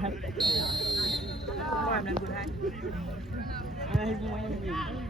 ความนั้นคุณให้อะไรมวยอยู่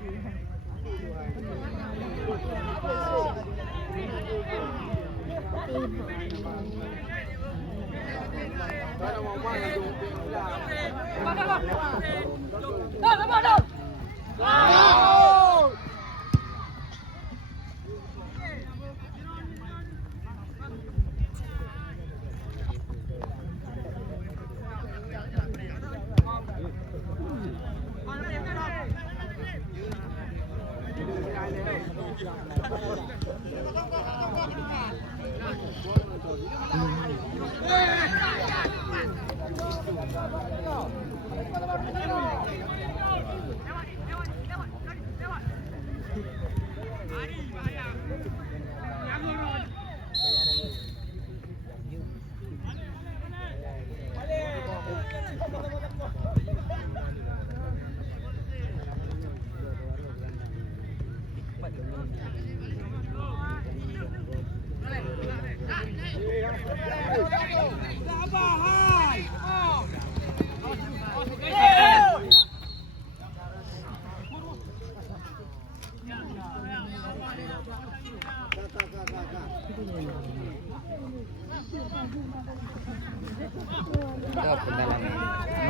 Tetap dalam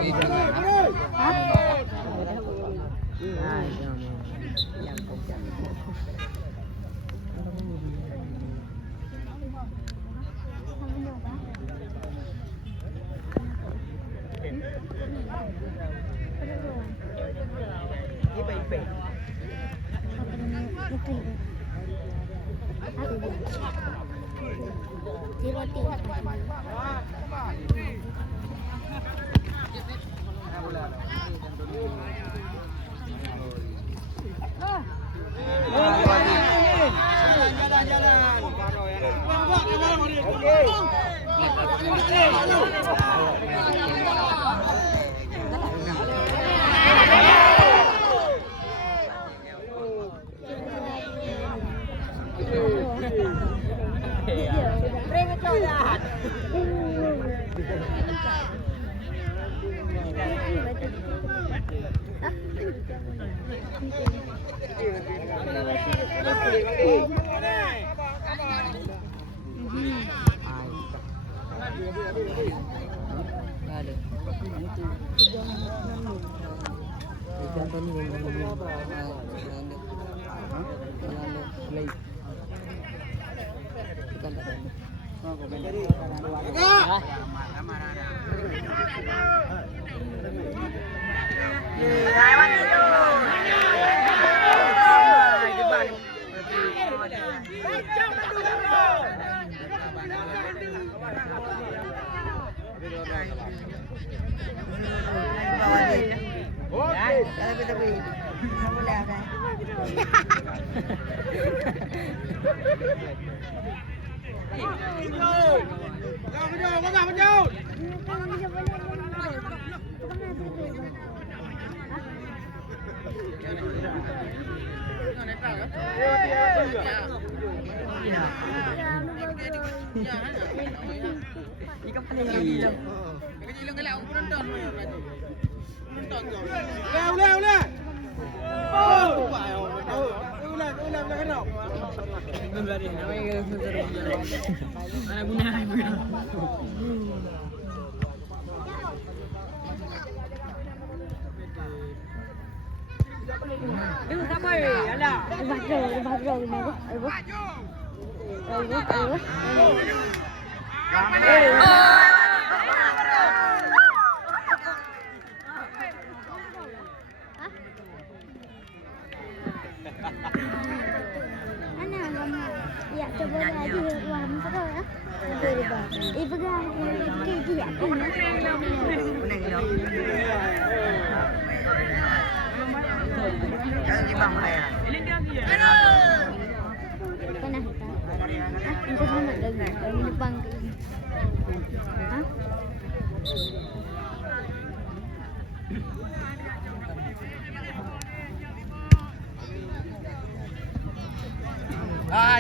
ini dengan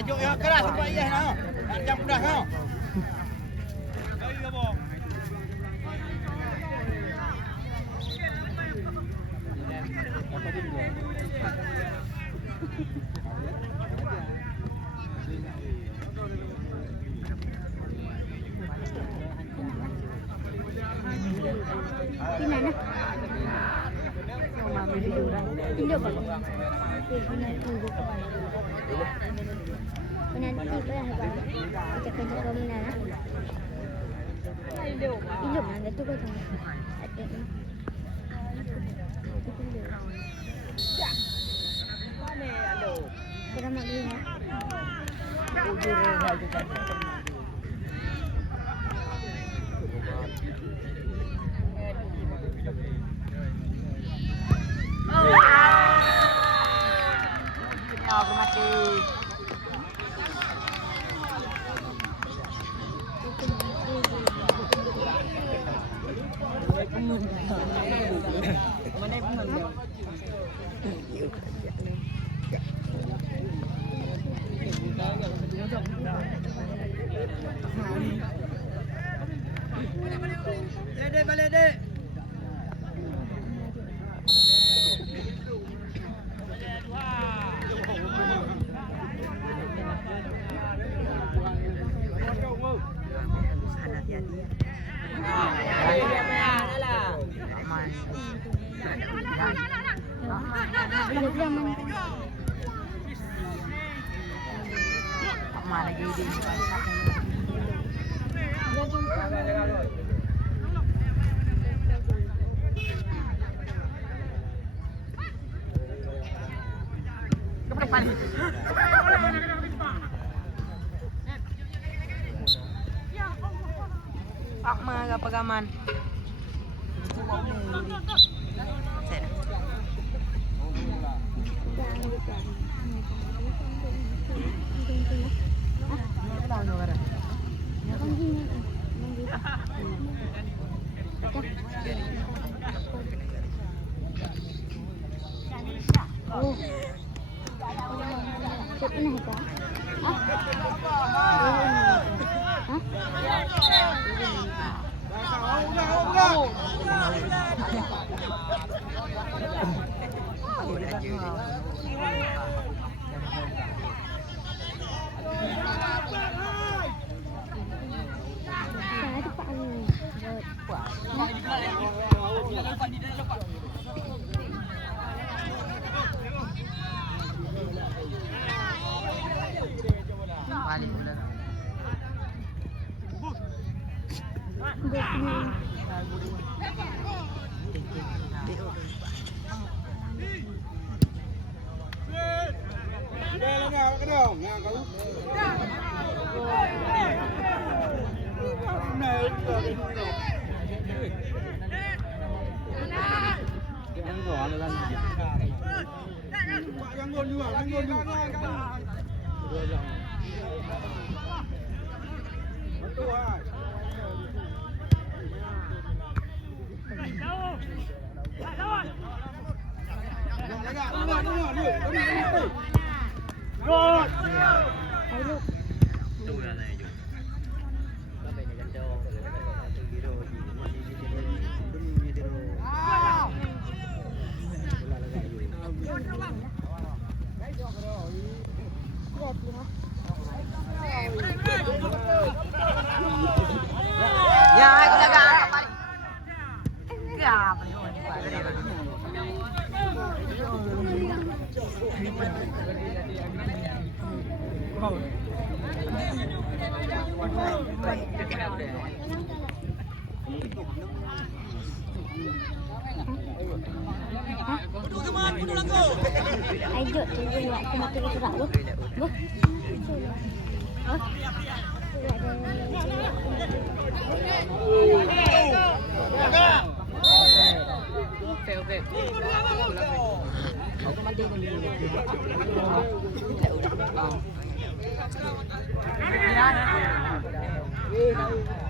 Yuk yuk keras sebab iya no. Nak jam mudah no. Di mana? Mama tiduran. Tidur bang. Penanti buka. Penanti apa ya bang? Cakap kamu mana? Tidur mana tu kau tengok. Ada ni. Mana aduh. Kurang mak dia. Ujur saja kan. Aku mati. Mana pun dia. Balik dek. Mana lagi dia? Pak mah gak pegaman. Oh. Siapa nak kah? Balik pula. Ya, aku jaga angkat balik. Ya, Ayo, tunggu ya, aku mati ke surat lu. Bu. Oh. Okey. Aku mati kan dulu.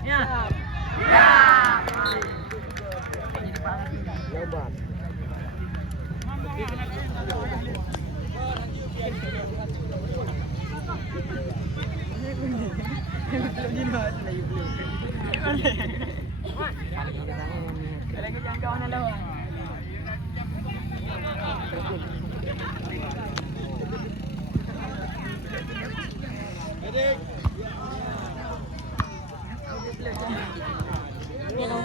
Ya. Ya. Jawaban. Lagi jangan kawan ada. Dia đâu?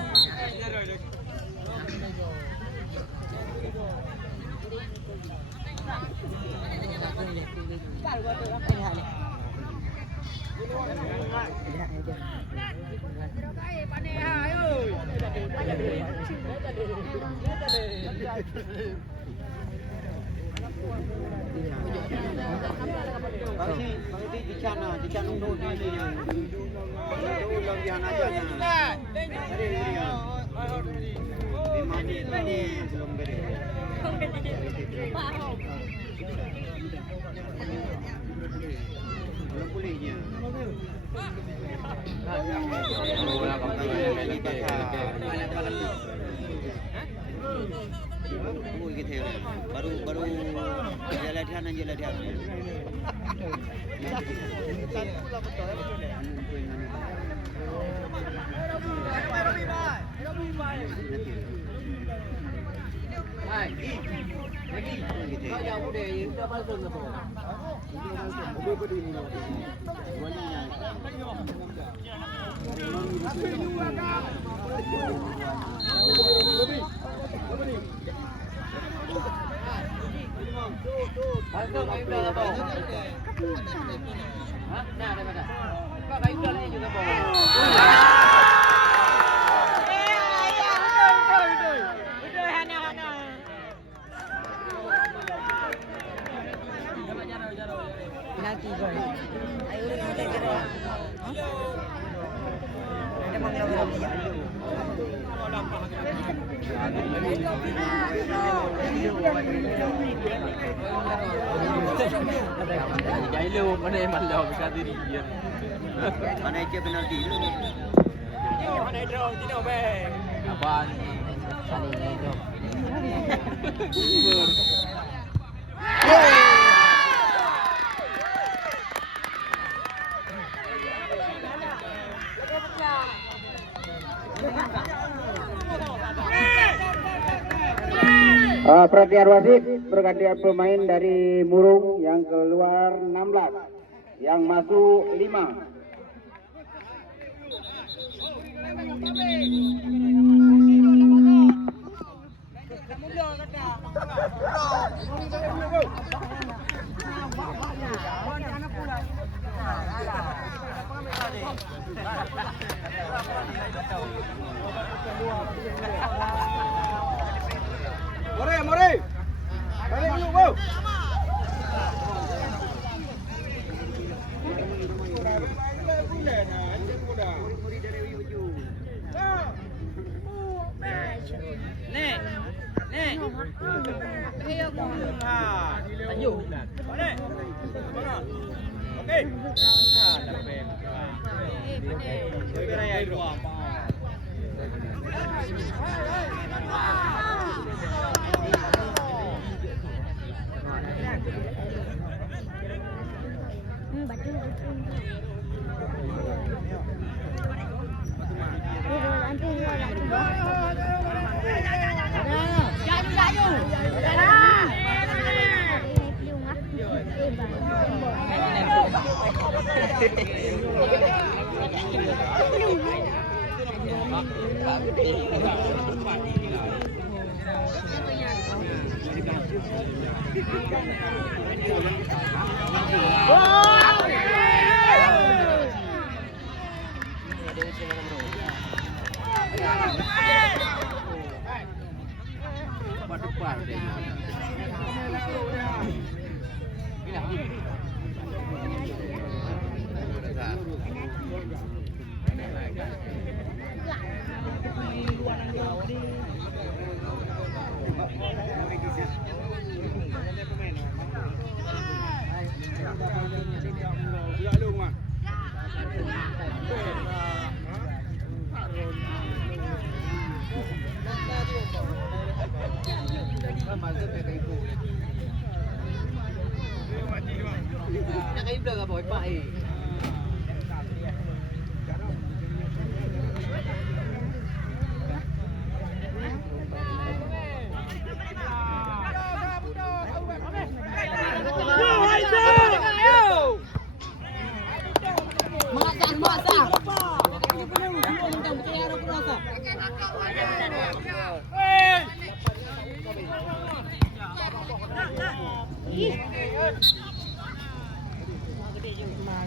Cican untuk ini yang itu yang aja nah. Di mana ini belum gede. Belum pulihnya. Baru jalan dia. Jailu mana yang malam kata dia. Mana je penalti tu? Mana draw Tino bang. Apaan? Saling itu. Perhatian wasit, pergantian pemain dari Murung yang keluar 16, yang masuk 5. More. Balik dulu, Bu. Nek. Ayo. Balik. Okey. Beraya itu apa? Nakaibla ka boy pa eh.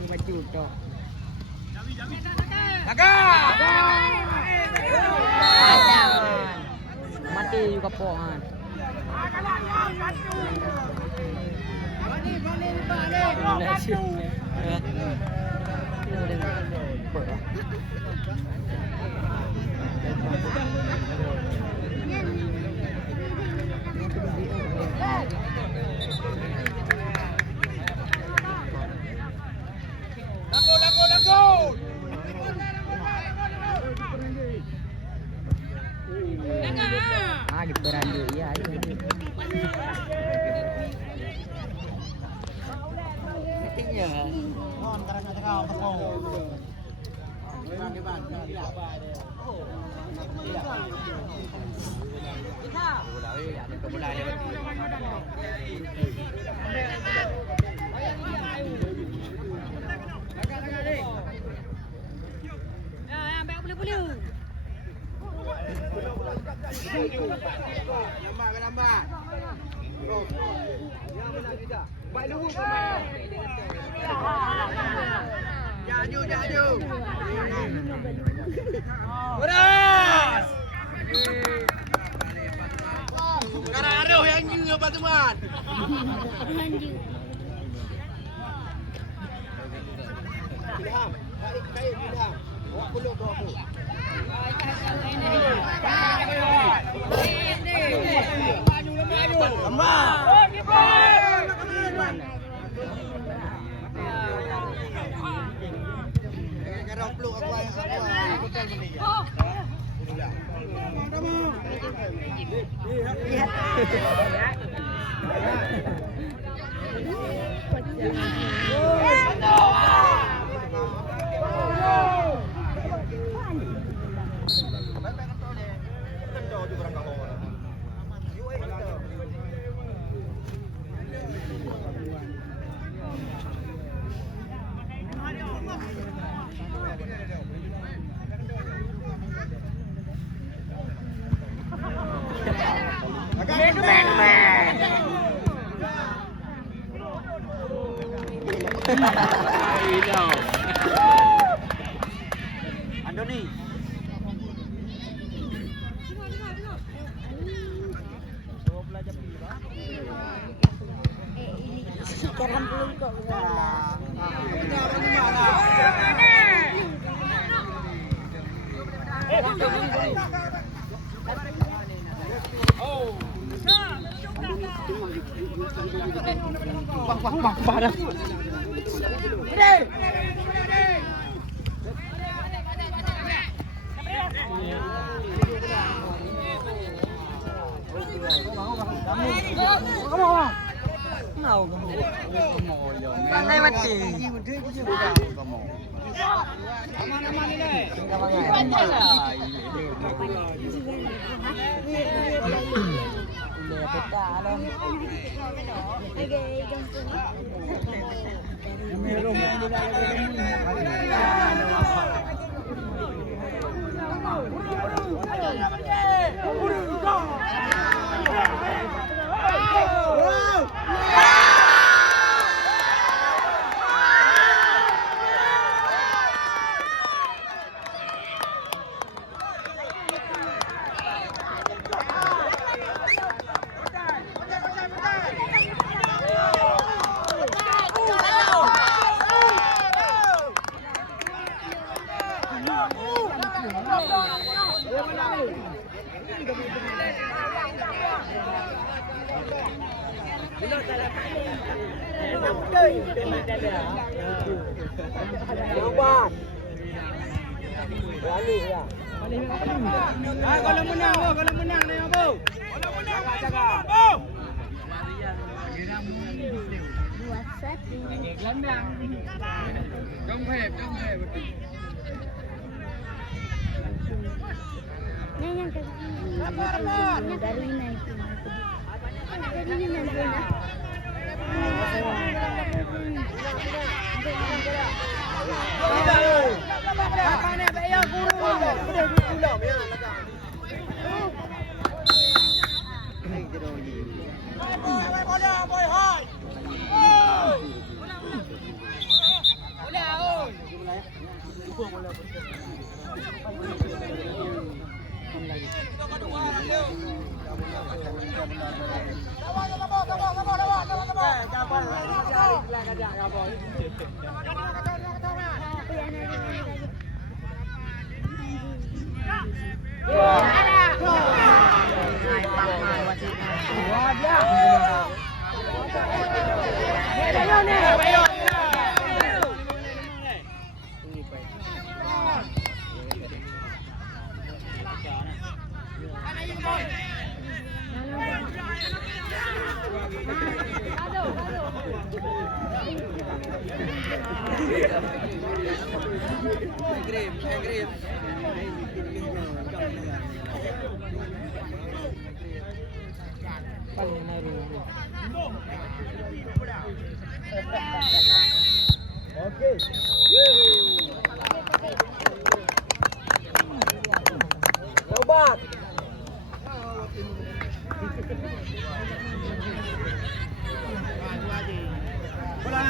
maju tok. Mati juga pohan. Berani ya. Mestinya. Beras. Sekarang ada yang nyuruh Pak Tuan. Ilham, baik Ilham. Awak peluk tu aku. Andoni. Sekarang belum kok. Pandai mati. Kalau menang ni apa? Kalau menang jaga. Trong hẹp. Dari naik. Dari naik. Okey. Tobat. Bola,